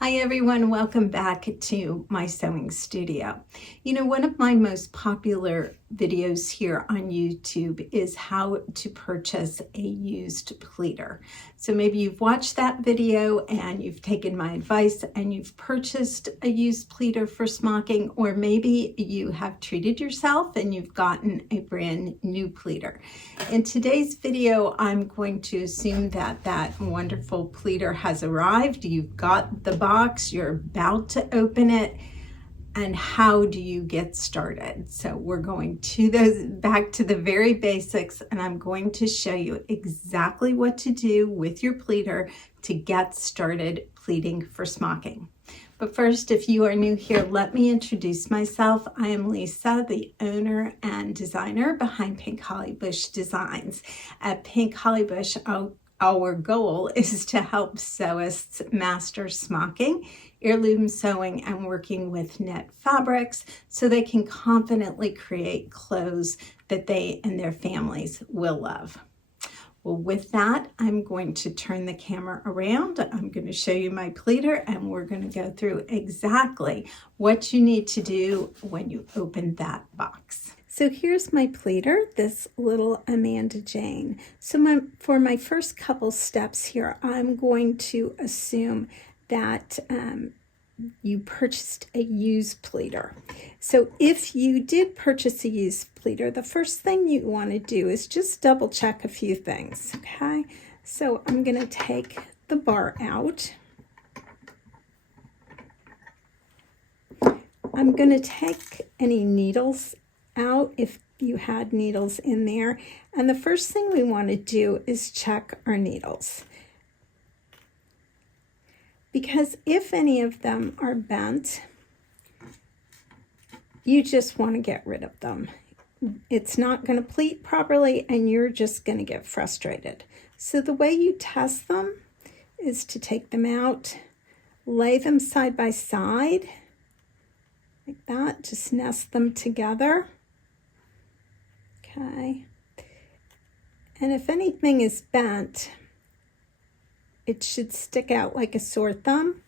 Hi everyone, welcome back to my sewing studio. You know, one of my most popular videos here on YouTube is how to purchase a used pleater. So maybe you've watched that video and you've taken my advice and you've purchased a used pleater for smocking, or maybe you have treated yourself and you've gotten a brand new pleater. In today's video, I'm going to assume that that wonderful pleater has arrived. You've got the box, you're about to open it, and how do you get started? So we're going to back to the very basics, and I'm going to show you exactly what to do with your pleater to get started pleating for smocking. But first, if you are new here, let me introduce myself. I am Lisa, the owner and designer behind Pink Holly Bush Designs. At Pink Holly Bush, our goal is to help sewists master smocking, heirloom sewing, and working with knit fabrics so they can confidently create clothes that they and their families will love. Well, with that, I'm going to turn the camera around. I'm going to show you my pleater, and we're going to go through exactly what you need to do when you open that box. So here's my pleater, this little Amanda Jane. So for my first couple steps here, I'm going to assume that you purchased a used pleater. So if you did purchase a used pleater, the first thing you want to do is just double check a few things, okay? So I'm going to take the bar out. I'm going to take any needles out if you had needles in there. And the first thing we want to do is check our needles, because if any of them are bent, you just want to get rid of them. It's not going to pleat properly and you're just going to get frustrated. So the way you test them is to take them out, lay them side by side like that, just nest them together. Okay. And if anything is bent, it should stick out like a sore thumb.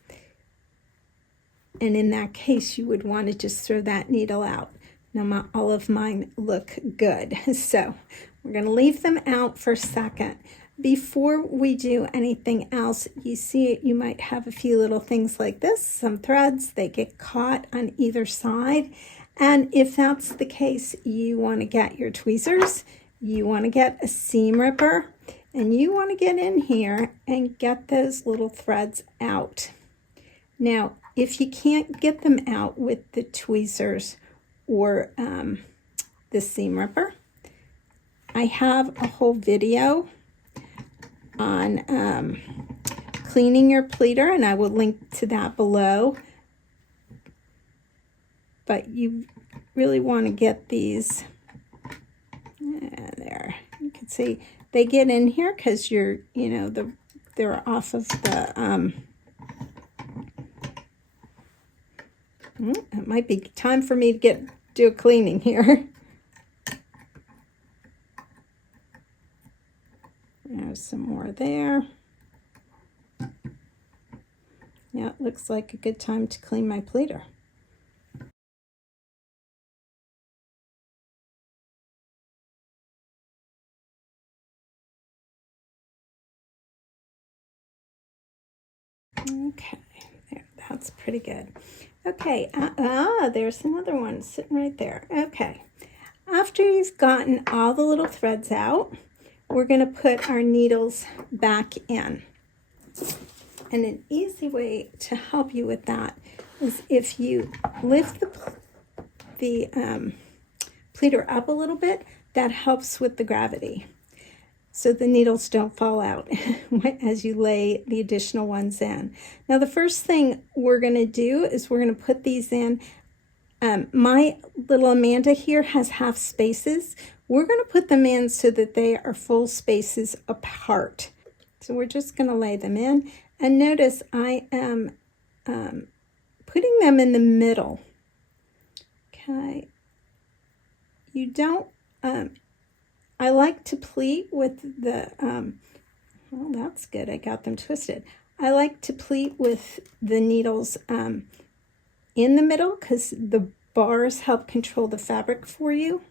And in that case, you would want to just throw that needle out. Now, all of mine look good. So we're going to leave them out for a second. Before we do anything else, you see you might have a few little things like this, some threads, they get caught on either side. And if that's the case, you want to get your tweezers, you want to get a seam ripper, and you want to get in here and get those little threads out. Now, if you can't get them out with the tweezers or the seam ripper, I have a whole video on cleaning your pleater, and I will link to that below. But you really want to get these, there, you can see they get in here because they're off of the, it might be time for me to do a cleaning here. There's some more there. Yeah, it looks like a good time to clean my pleater. Okay, there, that's pretty good. Okay, there's another one sitting right there. Okay, after you've gotten all the little threads out, we're going to put our needles back in. And an easy way to help you with that is if you lift the pleater up a little bit, that helps with the gravity, so the needles don't fall out as you lay the additional ones in. Now, the first thing we're going to do is we're going to put these in. My little Amanda here has half spaces. We're going to put them in so that they are full spaces apart. So we're just going to lay them in. And notice I am putting them in the middle. Okay. You don't... I like to pleat with the, well, that's good. I got them twisted. I like to pleat with the needles in the middle because the bars help control the fabric for you.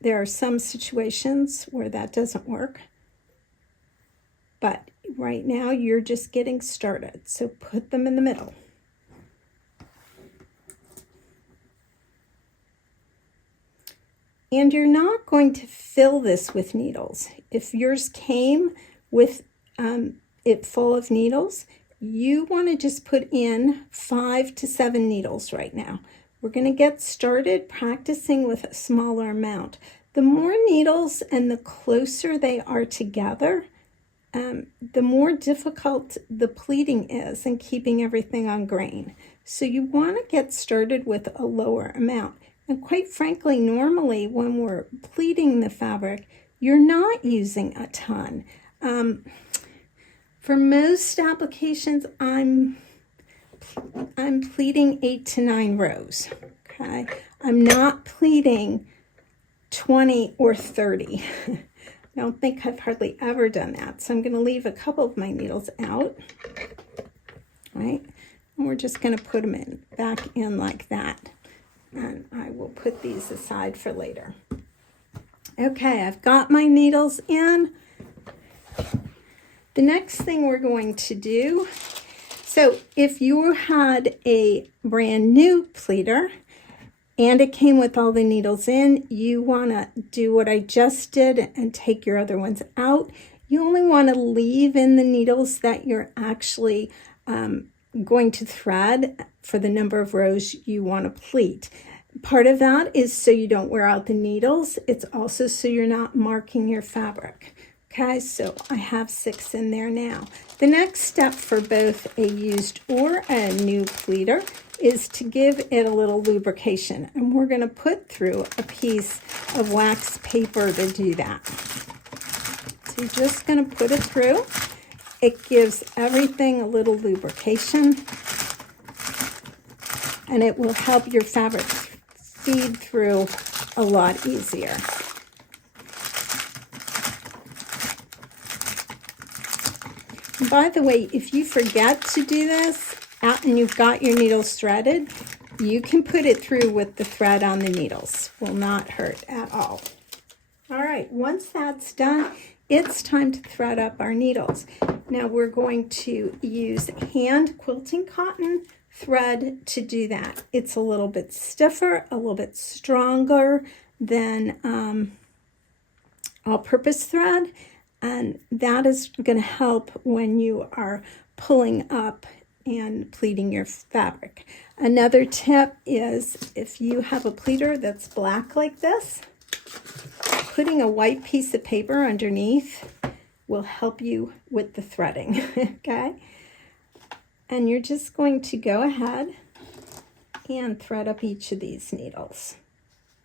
There are some situations where that doesn't work, but right now you're just getting started, so put them in the middle. And you're not going to fill this with needles. If yours came with it full of needles, you want to just put in 5 to 7 needles right now. We're going to get started practicing with a smaller amount. The more needles and the closer they are together, the more difficult the pleating is and keeping everything on grain. So you want to get started with a lower amount. And quite frankly, normally when we're pleating the fabric, you're not using a ton. For most applications, I'm pleating 8 to 9 rows. Okay, I'm not pleating 20 or 30. I don't think I've hardly ever done that. So I'm going to leave a couple of my needles out. Right, and we're just going to put them in back in like that. And I will put these aside for later. Okay, I've got my needles in. The next thing we're going to do, so if you had a brand new pleater and it came with all the needles in, you want to do what I just did and take your other ones out. You only want to leave in the needles that you're actually going to thread for the number of rows you want to pleat. Part of that is so you don't wear out the needles. It's also so you're not marking your fabric. Okay, so I have 6 in there now. The next step for both a used or a new pleater is to give it a little lubrication. And we're going to put through a piece of wax paper to do that. So you're just going to put it through. It gives everything a little lubrication, and it will help your fabric feed through a lot easier. And by the way, if you forget to do this and you've got your needles threaded, you can put it through with the thread on the needles. Will not hurt at all. All right, once that's done, it's time to thread up our needles. Now we're going to use hand quilting cotton thread to do that. It's a little bit stiffer, a little bit stronger than all-purpose thread, and that is going to help when you are pulling up and pleating your fabric. Another tip is if you have a pleater that's black like this, putting a white piece of paper underneath will help you with the threading. Okay, and you're just going to go ahead and thread up each of these needles.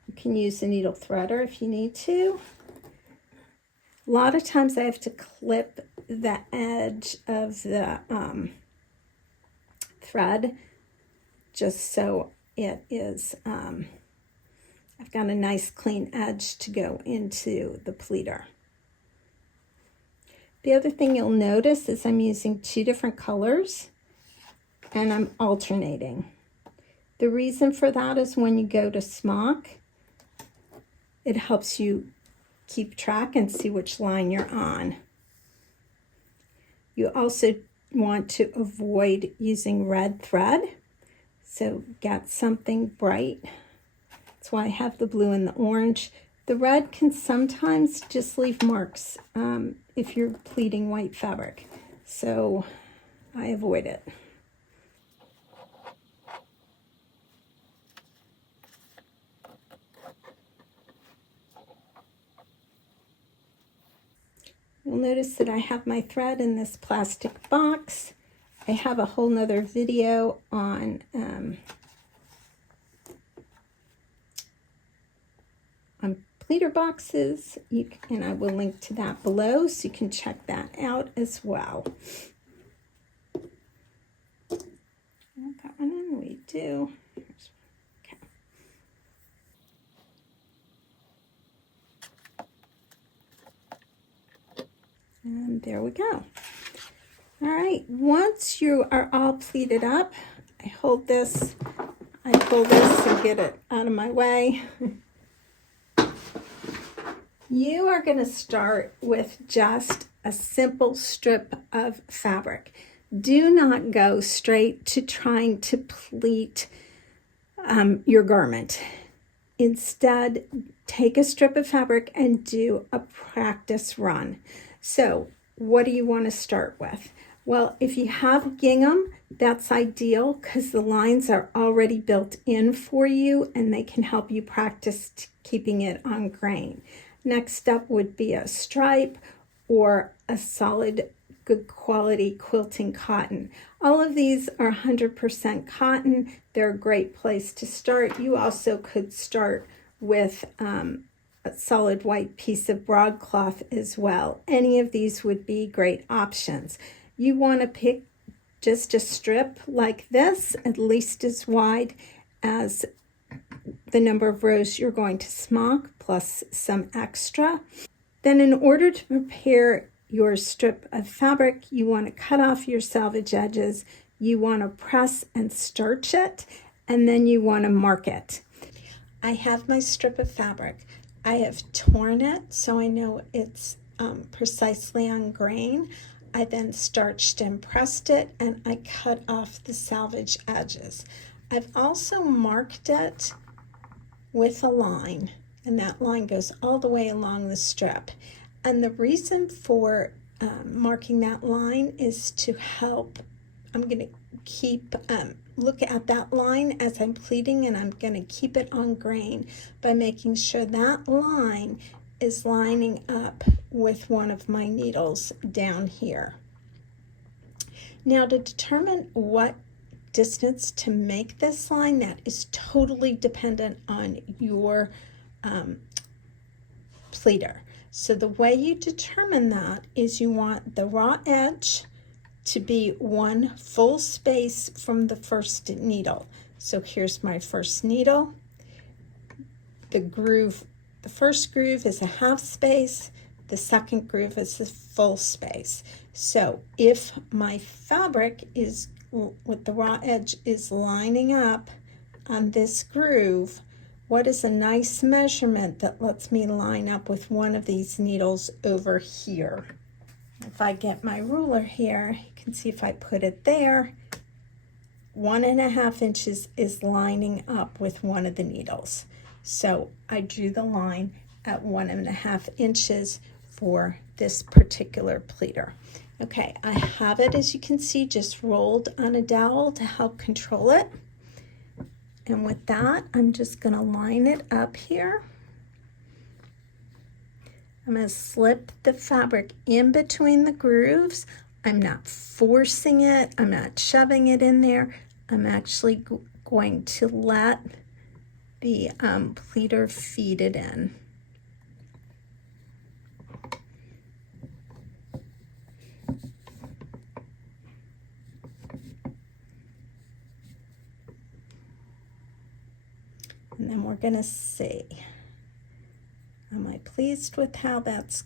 You can use a needle threader if you need to. A lot of times I have to clip the edge of the thread just so it is, I've got a nice clean edge to go into the pleater. The other thing you'll notice is I'm using 2 different colors and I'm alternating. The reason for that is when you go to smock, it helps you keep track and see which line you're on. You also want to avoid using red thread, so get something bright. That's why I have the blue and the orange. The red can sometimes just leave marks if you're pleating white fabric, so I avoid it. You'll notice that I have my thread in this plastic box. I have a whole nother video on pleater boxes, and I will link to that below so you can check that out as well. Got one in, we do. Okay. And there we go. All right, once you are all pleated up, I hold this, I pull this and get it out of my way. You are going to start with just a simple strip of fabric. Do not go straight to trying to pleat your garment. Instead, take a strip of fabric and do a practice run. So what do you want to start with? Well, if you have gingham, that's ideal because the lines are already built in for you and they can help you practice keeping it on grain. Next up would be a stripe or a solid good quality quilting cotton. All of these are 100% cotton. They're a great place to start. You also could start with a solid white piece of broadcloth as well. Any of these would be great options. You want to pick just a strip like this, at least as wide as the number of rows you're going to smock, plus some extra. Then in order to prepare your strip of fabric, you want to cut off your salvage edges, you want to press and starch it, and then you want to mark it. I have my strip of fabric. I have torn it so I know it's precisely on grain. I then starched and pressed it, and I cut off the salvage edges. I've also marked it with a line, and that line goes all the way along the strip. And the reason for marking that line is to help. I'm going to keep look at that line as I'm pleating, and I'm going to keep it on grain by making sure that line is lining up with one of my needles down here. Now, to determine what distance to make this line, that is totally dependent on your pleater. So the way you determine that is you want the raw edge to be one full space from the first needle. So here's my first needle. The groove, the first groove is a half space, the second groove is a full space. So if my fabric is with the raw edge is lining up on this groove, what is a nice measurement that lets me line up with one of these needles over here? If I get my ruler here, you can see if I put it there, 1.5 inches is lining up with one of the needles. So I drew the line at 1.5 inches for this particular pleater. Okay, I have it, as you can see, just rolled on a dowel to help control it. And with that, I'm just going to line it up here. I'm going to slip the fabric in between the grooves. I'm not forcing it. I'm not shoving it in there. I'm actually going to let the pleater feed it in. And then we're going to see, am I pleased with how that's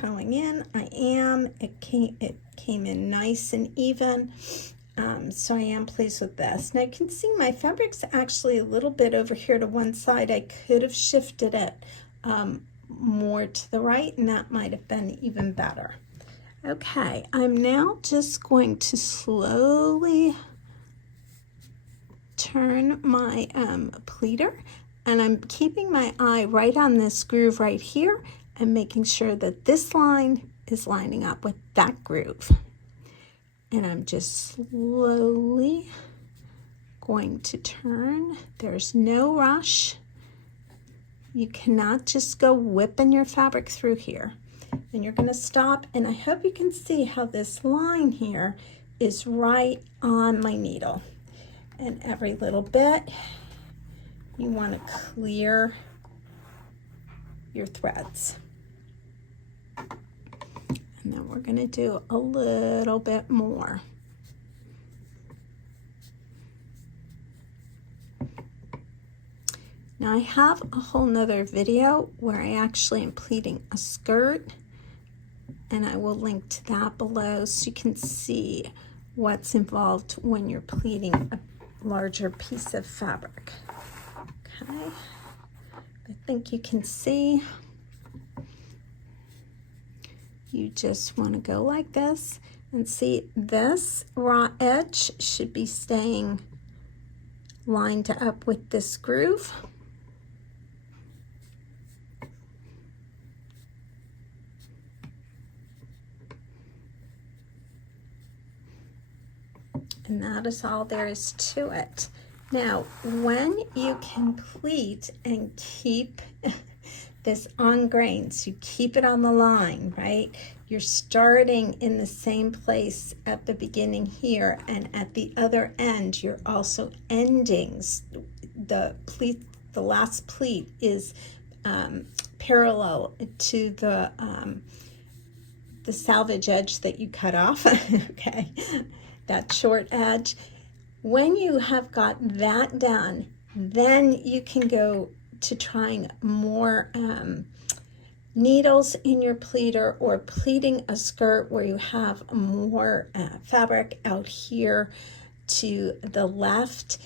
going in? I am. It came in nice and even. So I am pleased with this. Now you can see my fabric's actually a little bit over here to one side. I could have shifted it more to the right, and that might have been even better. Okay, I'm now just going to slowly turn my pleater, and I'm keeping my eye right on this groove right here and making sure that this line is lining up with that groove. And I'm just slowly going to turn. There's no rush. You cannot just go whipping your fabric through here. And you're going to stop, and I hope you can see how this line here is right on my needle. And every little bit, you want to clear your threads. And then we're going to do a little bit more. Now I have a whole nother video where I actually am pleating a skirt, and I will link to that below so you can see what's involved when you're pleating a larger piece of fabric. Okay, I think you can see. You just want to go like this and see this raw edge should be staying lined up with this groove. And that is all there is to it. Now, when you can pleat and keep this on grain, so you keep it on the line, right? You're starting in the same place at the beginning here, and at the other end, you're also ending. The last pleat is parallel to the salvage edge that you cut off, okay? That short edge. When you have got that done, then you can go to trying more needles in your pleater, or pleating a skirt where you have more fabric out here to the left.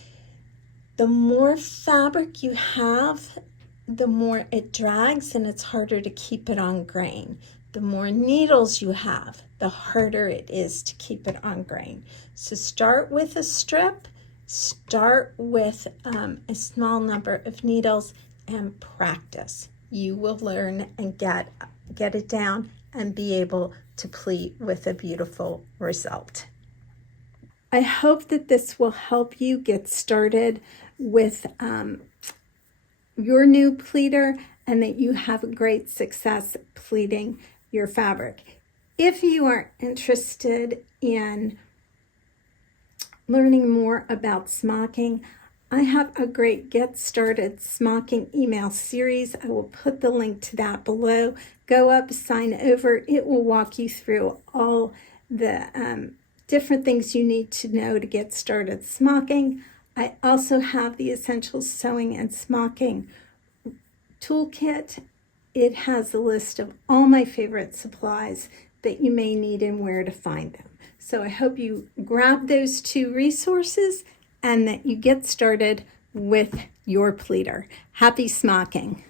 The more fabric you have, the more it drags and it's harder to keep it on grain. The more needles you have, the harder it is to keep it on grain. So start with a strip, start with a small number of needles, and practice. You will learn and get it down and be able to pleat with a beautiful result. I hope that this will help you get started with your new pleater, and that you have great success pleating your fabric. If you are interested in learning more about smocking, I have a great Get Started Smocking email series. I will put the link to that below. Go up, sign over. It will walk you through all the different things you need to know to get started smocking. I also have the Essential Sewing and Smocking Toolkit. It has a list of all my favorite supplies that you may need and where to find them. So I hope you grab those two resources and that you get started with your pleater. Happy smocking!